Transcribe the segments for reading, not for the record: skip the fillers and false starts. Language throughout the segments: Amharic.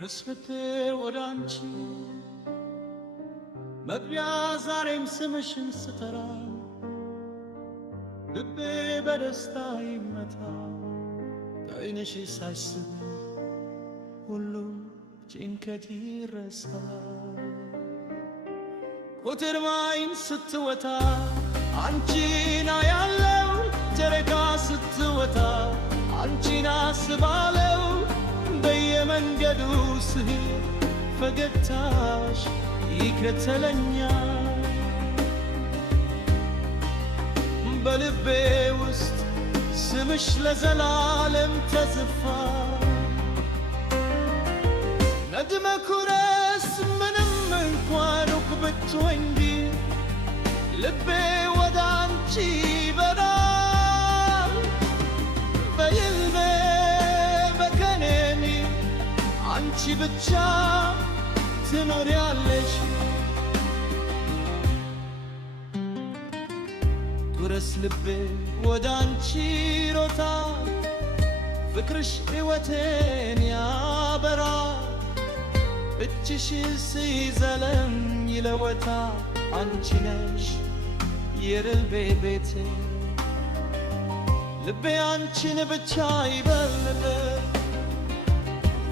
ርስፍትር ወዳንቺ መግቢያ ዛሬም ስምሽን ስተራ ልቤ በደስታ ይመታ ከዓይንሽ ሳስብ ሁሉም ጭንቀት ይረሳል። ቁጥር ማይን ስትወጣ አንቺን አያለው ጨረቃ ስትወጣ አንቺን አስባለው በየመንገዱ ስሄድ ፈገግታሽ ይከተለኛል። በልቤ ውስጥ ስምሽ ለዘላለም ተጽፏል። ነድመ ኩረስ ምንም እንኳን ሩቅ ብትሆኝ ልቤ ወደ አንቺ ይበራል። በሕልሜ በቀኔ አንቺ ብቻ ትኖሪያለሽ። ኩረስ ልቤ ወደ አንቺ ሮጣል። ፍቅርሽ ሕይወቴን ያበራል። እጅሽ ሲዘለም ይለወጣል። አንቺ ነሽ የልቤ ቤቴ። ልቤ አንቺን ብቻ ይበልል።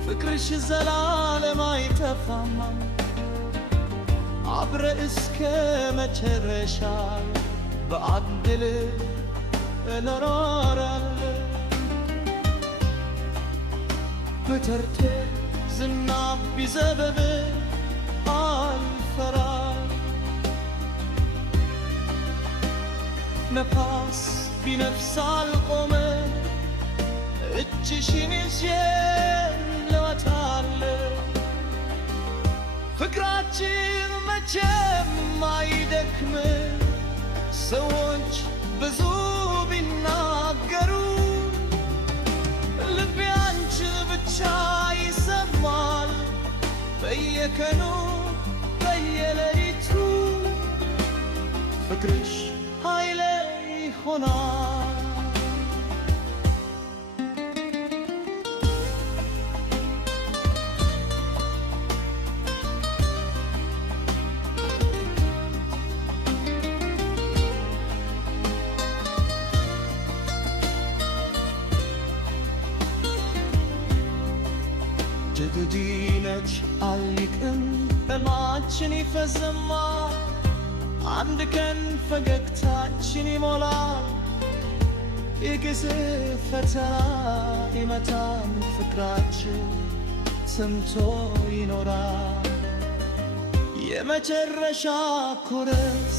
ፍቅርሽ ዘላለም አይጠፋም። አብረ እስከ መጨረሻ በአንድ ልብ እንኖራለን። በተርቴ ዝናብ ቢዘንብ አልፈራም። ነፋስ ቢነፍስ አልቆምም። እጅሽን ይዤ እለወጣለሁ። ፍቅራችን መቼም አይደክምም። ሰዎች ብዙ ቢናገሩ ልቤ አንቺን ብቻ ይሰማል። በየቀኑ በየሌሊቱ ፍቅርሽ ኃይሌ ይሆናል። ጀግዲነች አልቅም ሕልማችን ይፈጽማል። አንድ ቀን ፈገግታችን ይሞላል። የጊዜ ፈተና ይመታል። ፍቅራችን ሰምቶ ይኖራል። የመጨረሻ ኮረስ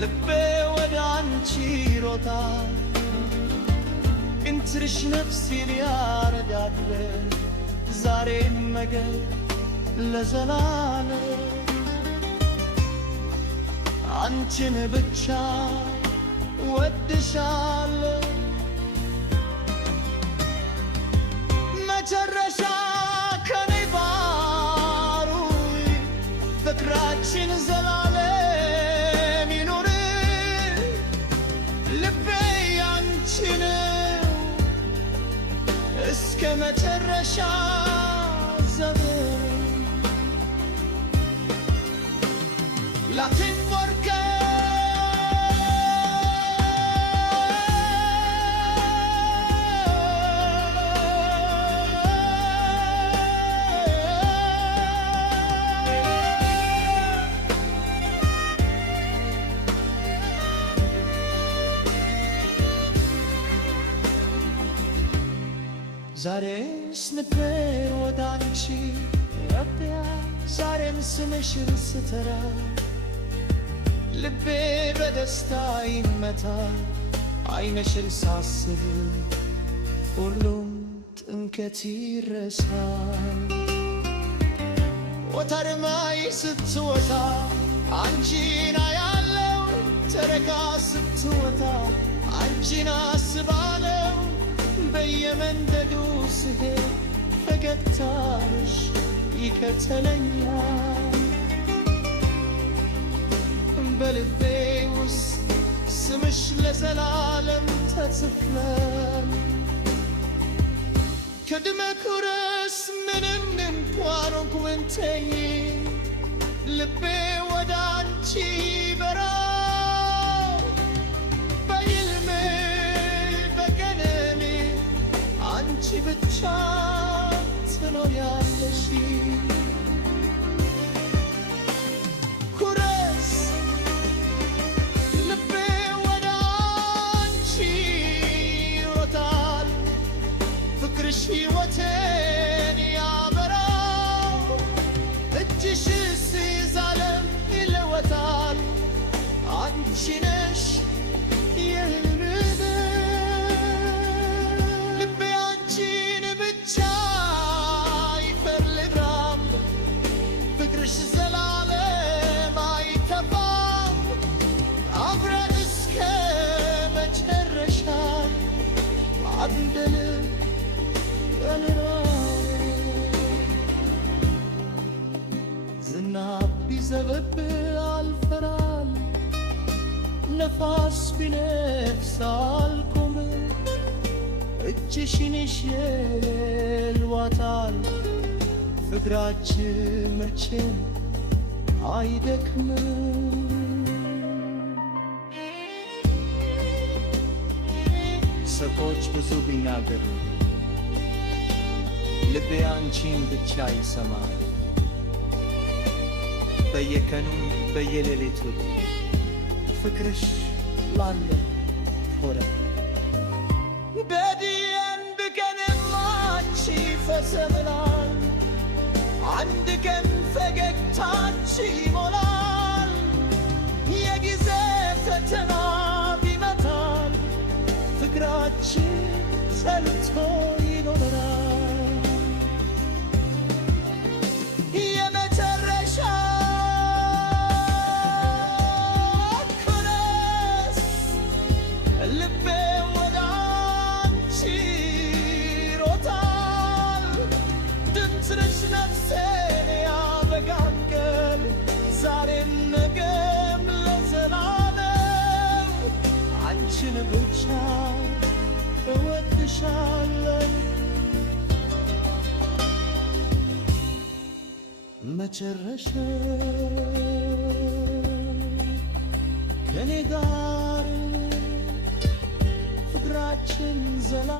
ልቤ ወደ አንቺ ይሮጣል። እንትርሽ ነፍሴን ያረዳል። ዛሬም ነገ ለዘላለም አንቺን ብቻ ወድሻለሁ። መጨረሻ ከኔ ባሩ ፍቅራችን ዘላለም ይኑር። ልቤ ያንቺን እስከ መጨረሻ ዘመን ላቲን ወርቀ ዛሬስ ነበር ወደ አንቺ ኢትዮጵያ። ዛሬም ስምሽን ስተራ ልቤ በደስታ ይመታል። ዓይንሽን ሳስብ ሁሉም ጭንቀት ይረሳል። ወተር ማይ ስትወጣ አንቺን አያለው። ጨረቃ ስትወጣ አንቺን አስባለው። በየመንገዱ ስሄድ ፈገግታሽ ይከተለኛል። በልቤ ውስጥ ስምሽ ለዘላለም ተጽፏል። ከድመ ኩረስ እንኳን ኩንተኝ ልቤ ወደ አንቺ በራ በሕልሜ በቀኔ አንቺ ብቻ ትኖሪያለሽ። ኩራስ ልቤ ወደ አንቺ ይሮጣል ፍቅርሽ ሕይወቴን ያበራው እጅሽ ሲይዝ ዓለም ይለወጣል አንቺ ነሽ የሕልሜ ልቤ አንቺን ብቻ ይፈልጋል ፍቅርሽ ዘላለም አይጠፋም አብረን እስከ መጨረሻ አንድ ልብ ዝናብ ቢዘንብ አልፈራም ነፋስ ቢነፍስ አልቆም እጅሽን ይዤ ልዋጣል ፍቅራችን መቼም አይደክምም። ሰዎች ብዙ ቢናገሩ ልቤ አንቺን ብቻ ይሰማል በየቀኑ በየሌሊቱ ፍቅርሽ ላለ ሆነ በዲየን ብቀንም አንቺ ፈሰምላል አንድ ቀን ፈገግታች ይሞላል የጊዜ ፈተና ቢመታል ፍቅራችን ጸንቶ ይኖራል የመጨረሻ ኩራስ ልቤ ወደ አንቺ ይሮጣል ድምፅ ነሽ ነፍሴን ያበጋገል ዛሬም ነገም ለዘላለም አንቺን ብቻ እወድሻለሁ መጨረሻ ከኔ ጋር ፍቅራችን ዘላ